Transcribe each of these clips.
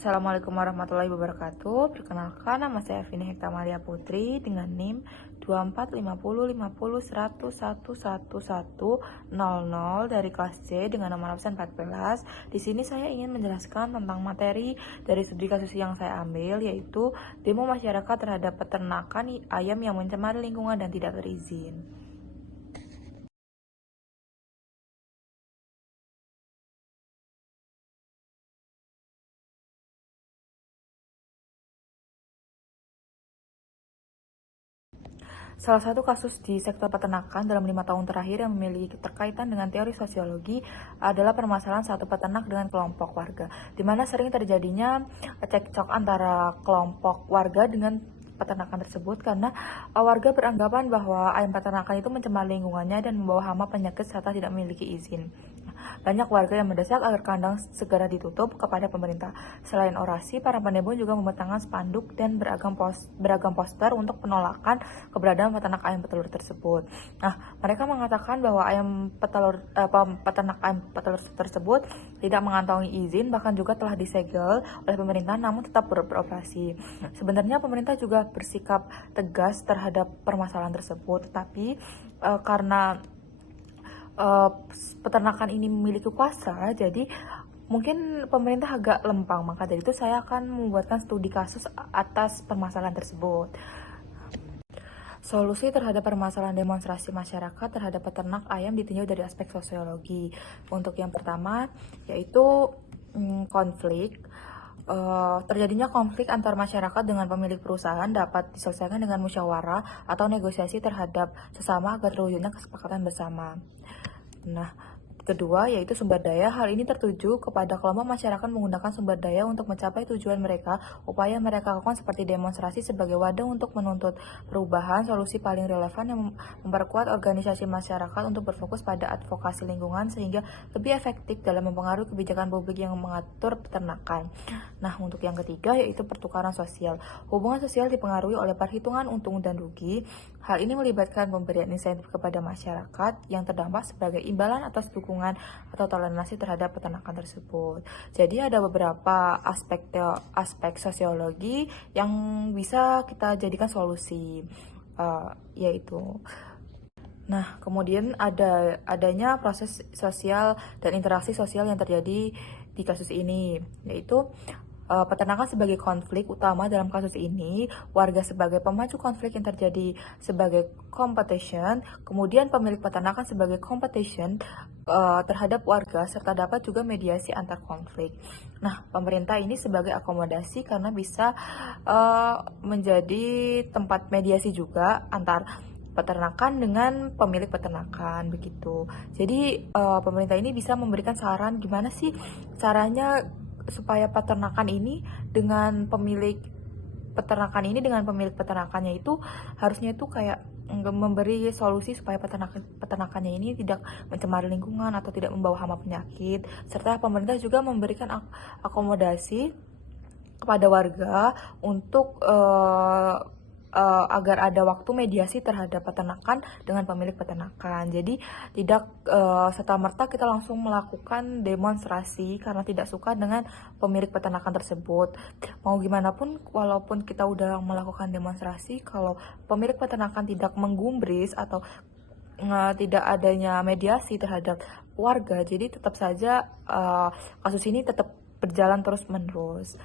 Assalamualaikum warahmatullahi wabarakatuh. Perkenalkan, nama saya Vini Hektamalia Putri dengan NIM 245050101100 dari kelas C dengan nomor absen 14. Di sini saya ingin menjelaskan tentang materi dari studi kasus yang saya ambil, yaitu demo masyarakat terhadap peternakan ayam yang mencemari lingkungan dan tidak berizin. Salah satu kasus di sektor peternakan dalam 5 tahun terakhir yang memiliki keterkaitan dengan teori sosiologi adalah permasalahan satu peternak dengan kelompok warga, di mana sering terjadinya cekcok antara kelompok warga dengan peternakan tersebut karena warga beranggapan bahwa ayam peternakan itu mencemari lingkungannya dan membawa hama penyakit serta tidak memiliki izin. Banyak warga yang mendesak agar kandang segera ditutup kepada pemerintah. Selain orasi, para pendemo juga membentangkan spanduk dan beragam poster untuk penolakan keberadaan peternak ayam petelur tersebut. Nah, mereka mengatakan bahwa peternak ayam petelur tersebut tidak mengantongi izin, bahkan juga telah disegel oleh pemerintah, namun tetap beroperasi. Sebenarnya pemerintah juga bersikap tegas terhadap permasalahan tersebut, tetapi karena uh, peternakan ini memiliki kuasa, jadi mungkin pemerintah agak lempang. Maka dari itu saya akan membuatkan studi kasus atas permasalahan tersebut. Solusi terhadap permasalahan demonstrasi masyarakat terhadap peternak ayam ditinjau dari aspek sosiologi. Untuk yang pertama, yaitu konflik. Terjadinya konflik antar masyarakat dengan pemilik perusahaan dapat diselesaikan dengan musyawarah atau negosiasi terhadap sesama agar terwujudnya kesepakatan bersama. Nah, kedua yaitu sumber daya. Hal ini tertuju kepada kelompok masyarakat menggunakan sumber daya untuk mencapai tujuan mereka. Upaya mereka lakukan seperti demonstrasi sebagai wadah untuk menuntut perubahan, solusi paling relevan yang memperkuat organisasi masyarakat untuk berfokus pada advokasi lingkungan sehingga lebih efektif dalam mempengaruhi kebijakan publik yang mengatur peternakan. Nah, untuk yang ketiga yaitu pertukaran sosial. Hubungan sosial dipengaruhi oleh perhitungan untung dan rugi. Hal ini melibatkan pemberian insentif kepada masyarakat yang terdampak sebagai imbalan atas dukungan atau toleransi terhadap peternakan tersebut. Jadi ada beberapa aspek sosiologi yang bisa kita jadikan solusi, yaitu. Nah, kemudian adanya proses sosial dan interaksi sosial yang terjadi di kasus ini, yaitu peternakan sebagai konflik utama dalam kasus ini, warga sebagai pemacu konflik yang terjadi sebagai competition, kemudian pemilik peternakan sebagai competition terhadap warga, serta dapat juga mediasi antar konflik. Nah, pemerintah ini sebagai akomodasi karena bisa menjadi tempat mediasi juga antar peternakan dengan pemilik peternakan begitu. Jadi pemerintah ini bisa memberikan saran gimana sih caranya supaya peternakan ini dengan pemilik peternakannya itu harusnya itu kayak memberi solusi supaya peternakannya ini tidak mencemari lingkungan atau tidak membawa hama penyakit, serta pemerintah juga memberikan akomodasi kepada warga untuk agar ada waktu mediasi terhadap peternakan dengan pemilik peternakan. Jadi tidak serta-merta kita langsung melakukan demonstrasi karena tidak suka dengan pemilik peternakan tersebut. Mau gimana pun, walaupun kita udah melakukan demonstrasi, kalau pemilik peternakan tidak menggubris atau tidak adanya mediasi terhadap warga, jadi tetap saja kasus ini tetap berjalan terus-menerus.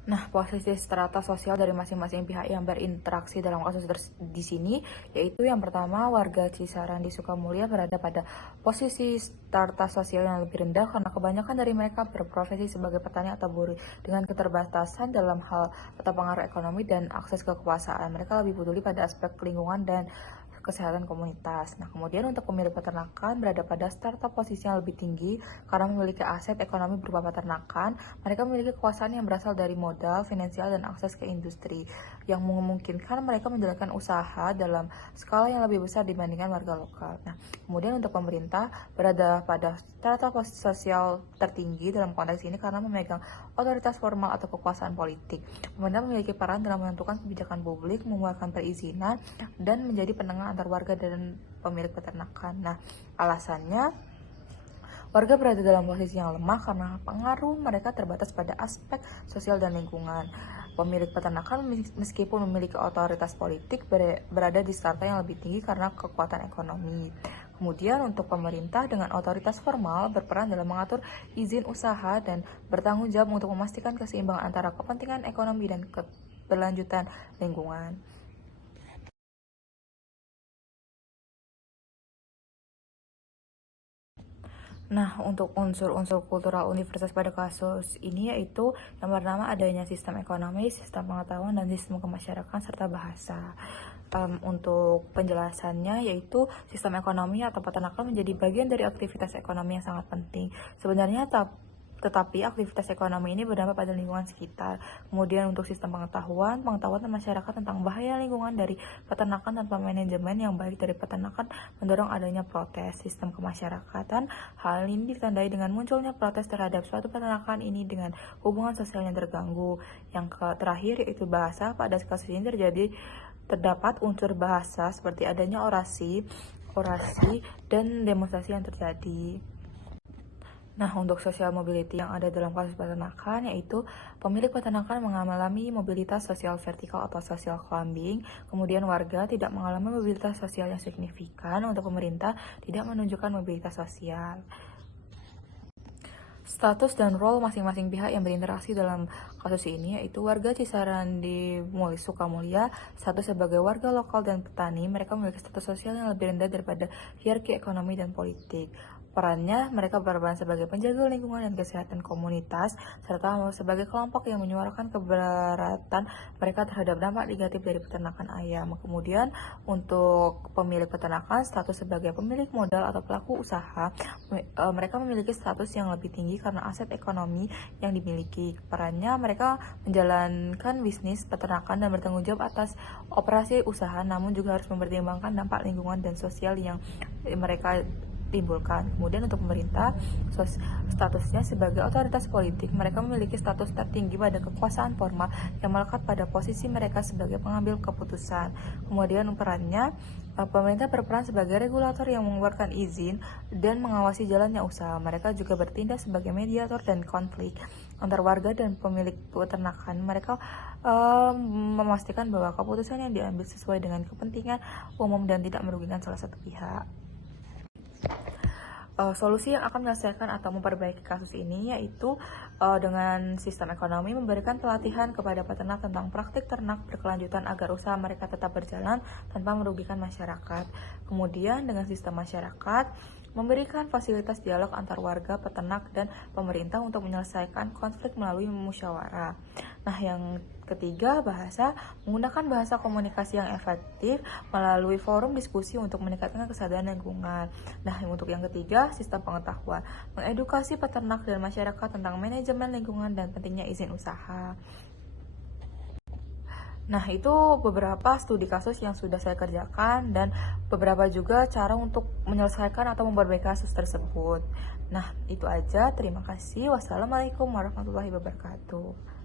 Nah, posisi strata sosial dari masing-masing pihak yang berinteraksi dalam kasus di sini, yaitu yang pertama, warga Cisaran di Sukamulya berada pada posisi strata sosial yang lebih rendah karena kebanyakan dari mereka berprofesi sebagai petani atau buruh dengan keterbatasan dalam hal atau pengaruh ekonomi dan akses kekuasaan. Mereka lebih peduli pada aspek lingkungan dan kesehatan komunitas. Nah, kemudian untuk pemilik peternakan berada pada startup posisi yang lebih tinggi karena memiliki aset ekonomi berupa peternakan. Mereka memiliki kekuasaan yang berasal dari modal, finansial, dan akses ke industri yang memungkinkan mereka menjalankan usaha dalam skala yang lebih besar dibandingkan warga lokal. Nah, kemudian untuk pemerintah berada pada strata sosial tertinggi dalam konteks ini karena memegang otoritas formal atau kekuasaan politik. Pemerintah memiliki peran dalam menentukan kebijakan publik, mengeluarkan perizinan, dan menjadi penengah antar warga dan pemilik peternakan. Nah, alasannya warga berada dalam posisi yang lemah karena pengaruh mereka terbatas pada aspek sosial dan lingkungan. Pemilik peternakan meskipun memiliki otoritas politik berada di strata yang lebih tinggi karena kekuatan ekonomi. Kemudian untuk pemerintah dengan otoritas formal berperan dalam mengatur izin usaha dan bertanggung jawab untuk memastikan keseimbangan antara kepentingan ekonomi dan keberlanjutan lingkungan. Nah, untuk unsur-unsur kultural universitas pada kasus ini yaitu yang pertama adanya sistem ekonomi, sistem pengetahuan, dan sistem kemasyarakatan serta bahasa. Untuk penjelasannya yaitu sistem ekonomi atau peternakan menjadi bagian dari aktivitas ekonomi yang sangat penting. Sebenarnya tetapi aktivitas ekonomi ini berdampak pada lingkungan sekitar. Kemudian untuk sistem pengetahuan masyarakat tentang bahaya lingkungan dari peternakan tanpa manajemen yang baik dari peternakan mendorong adanya protes. Sistem kemasyarakatan, hal ini ditandai dengan munculnya protes terhadap suatu peternakan ini dengan hubungan sosial yang terganggu. Yang terakhir yaitu bahasa. Pada kasus ini terdapat unsur bahasa seperti adanya orasi, dan demonstrasi yang terjadi. Nah, untuk social mobility yang ada dalam kasus peternakan, yaitu pemilik peternakan mengalami mobilitas sosial vertikal atau social climbing, kemudian warga tidak mengalami mobilitas sosial yang signifikan, untuk pemerintah tidak menunjukkan mobilitas sosial. Status dan role masing-masing pihak yang berinteraksi dalam kasus ini yaitu warga Cisarandi Sukamulya, status sebagai warga lokal dan petani, mereka memiliki status sosial yang lebih rendah daripada hierarki ekonomi dan politik. Perannya, mereka berperan sebagai penjaga lingkungan dan kesehatan komunitas, serta sebagai kelompok yang menyuarakan keberatan mereka terhadap dampak negatif dari peternakan ayam. Kemudian, untuk pemilik peternakan, status sebagai pemilik modal atau pelaku usaha, mereka memiliki status yang lebih tinggi karena aset ekonomi yang dimiliki. Perannya, mereka menjalankan bisnis peternakan dan bertanggung jawab atas operasi usaha, namun juga harus mempertimbangkan dampak lingkungan dan sosial yang mereka timbulkan. Kemudian untuk pemerintah, statusnya sebagai otoritas politik, mereka memiliki status tertinggi pada kekuasaan formal yang melekat pada posisi mereka sebagai pengambil keputusan. Kemudian perannya, pemerintah berperan sebagai regulator yang mengeluarkan izin dan mengawasi jalannya usaha. Mereka juga bertindak sebagai mediator dan konflik antar warga dan pemilik peternakan. Mereka memastikan bahwa keputusan yang diambil sesuai dengan kepentingan umum dan tidak merugikan salah satu pihak. Solusi yang akan menyelesaikan atau memperbaiki kasus ini yaitu dengan sistem ekonomi memberikan pelatihan kepada peternak tentang praktik ternak berkelanjutan agar usaha mereka tetap berjalan tanpa merugikan masyarakat. Kemudian dengan sistem masyarakat memberikan fasilitas dialog antar warga, peternak, dan pemerintah untuk menyelesaikan konflik melalui musyawarah. Nah, yang ketiga, menggunakan bahasa komunikasi yang efektif melalui forum diskusi untuk meningkatkan kesadaran lingkungan. Nah, untuk yang ketiga, sistem pengetahuan, mengedukasi peternak dan masyarakat tentang manajemen lingkungan dan pentingnya izin usaha. Nah, itu beberapa studi kasus yang sudah saya kerjakan dan beberapa juga cara untuk menyelesaikan atau memperbaiki kasus tersebut. Nah, itu aja. Terima kasih. Wassalamualaikum warahmatullahi wabarakatuh.